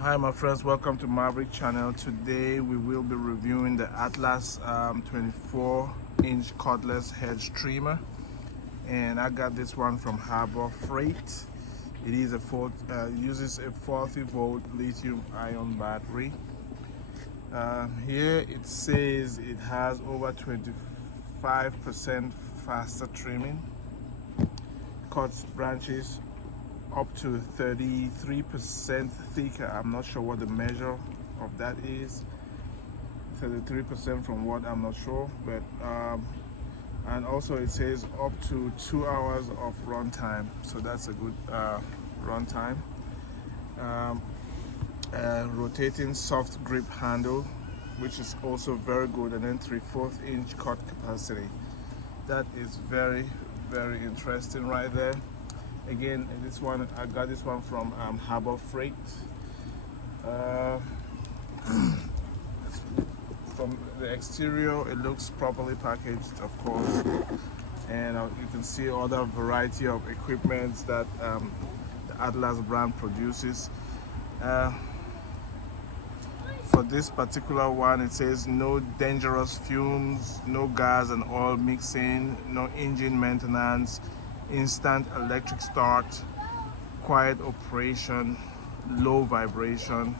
Hi my friends, welcome to Maverick channel. Today we will be reviewing the Atlas 24-inch cordless hedge trimmer, and I got this one from Harbor Freight. It is uses a 40-volt lithium-ion battery. Here it says it has over 25% faster trimming, cuts branches up to 33% thicker. I'm not sure what the measure of that is. 33% from what, I'm not sure, but and also it says up to 2 hours of run time, so that's a good run time. Rotating soft grip handle, which is also very good, and then 3/4 inch cut capacity. That is very interesting right there. Again, this one, I got this one from Harbor Freight. From the exterior, it looks properly packaged, of course, and you can see other variety of equipment that the Atlas brand produces. For this particular one, it says no dangerous fumes, no gas and oil mixing, no engine maintenance, instant electric start, quiet operation, low vibration,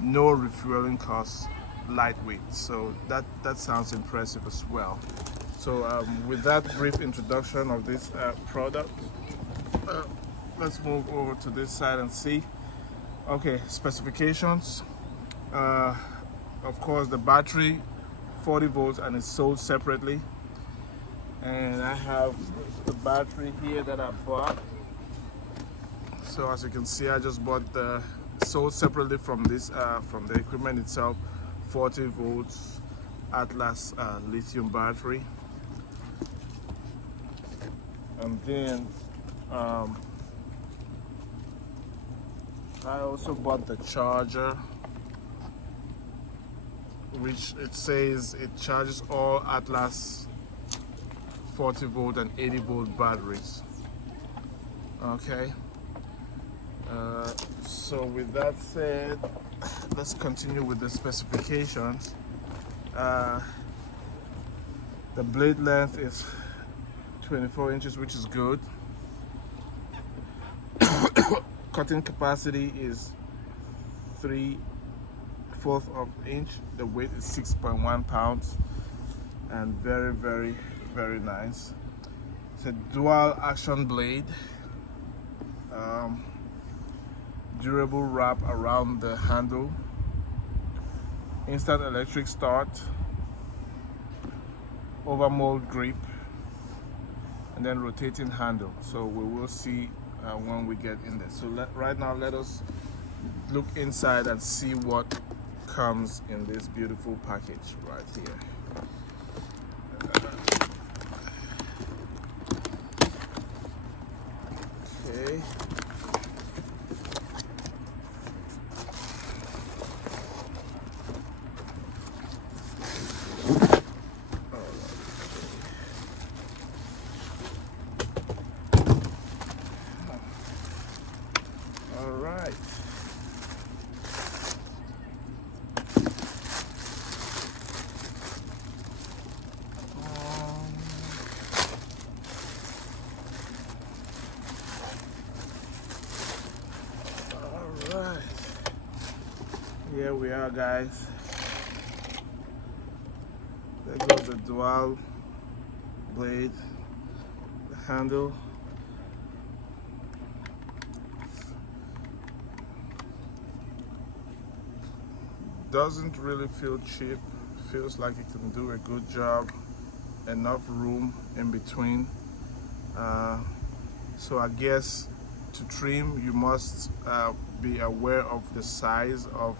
no refueling costs, lightweight. So that sounds impressive as well. So with that brief introduction of this product, let's move over to this side and see. Okay, specifications. Of course, the battery 40 volts and it's sold separately. And I have the battery here that I bought. So as you can see, I just bought the sold separately from this from the equipment itself, 40 volts Atlas lithium battery. And then I also bought the charger, which it says it charges all Atlas 40 volt and 80 volt batteries. Okay, so with that said, let's continue with the specifications. The blade length is 24 inches, which is good. Cutting capacity is 3/4 of an inch. The weight is 6.1 pounds, and very nice. It's a dual action blade, durable wrap around the handle, instant electric start, overmold grip, and then rotating handle. So we will see when we get in there. So right now let us look inside and see what comes in this beautiful package right here. Okay. All right. Here we are, guys. There goes the dual blade, the handle. Doesn't really feel cheap. Feels like it can do a good job. Enough room in between. So I guess to trim, you must be aware of the size of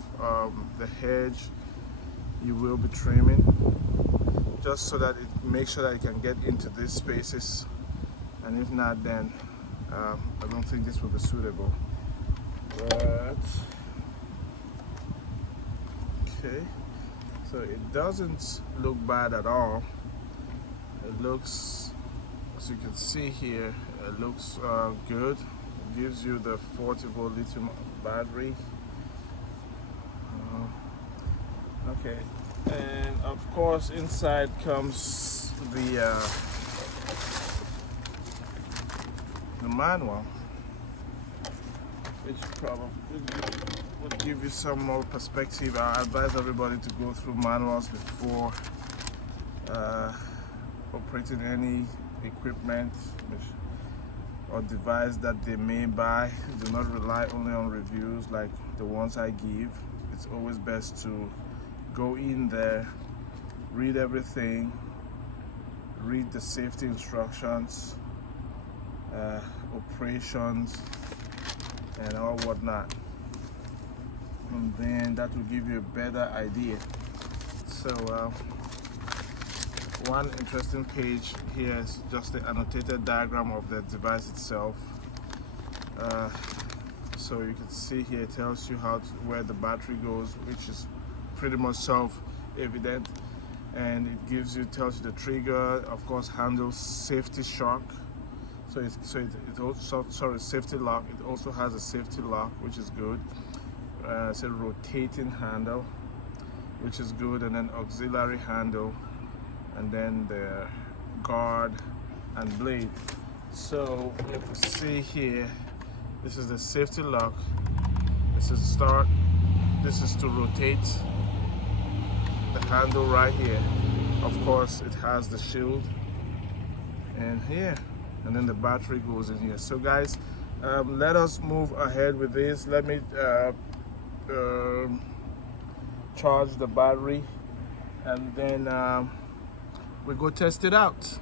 the hedge you will be trimming, just so that it makes sure that it can get into these spaces, and if not, then I don't think this will be suitable. But okay, so it doesn't look bad at all. It looks, as you can see here, it looks good. It gives you the 40 volt lithium battery. Okay, and of course inside comes the manual, which probably would give you some more perspective. I advise everybody to go through manuals before operating any equipment or device that they may buy. Do not rely only on reviews like the ones I give. It's always best to go in there, read everything, read the safety instructions, operations, and all whatnot, and then that will give you a better idea. So one interesting page here is just the annotated diagram of the device itself. So you can see here it tells you where the battery goes, which is pretty much self-evident, and it tells you the trigger, of course, handles safety shock. So it also, sorry, safety lock. It also has a safety lock, which is good. It's a rotating handle, which is good, and then auxiliary handle, and then the guard and blade. So you can see here, this is the safety lock. This is start. This is to rotate the handle right here. Of course, it has the shield, and here, and then the battery goes in here. So guys, let us move ahead with this. Let me charge the battery, and then we go test it out.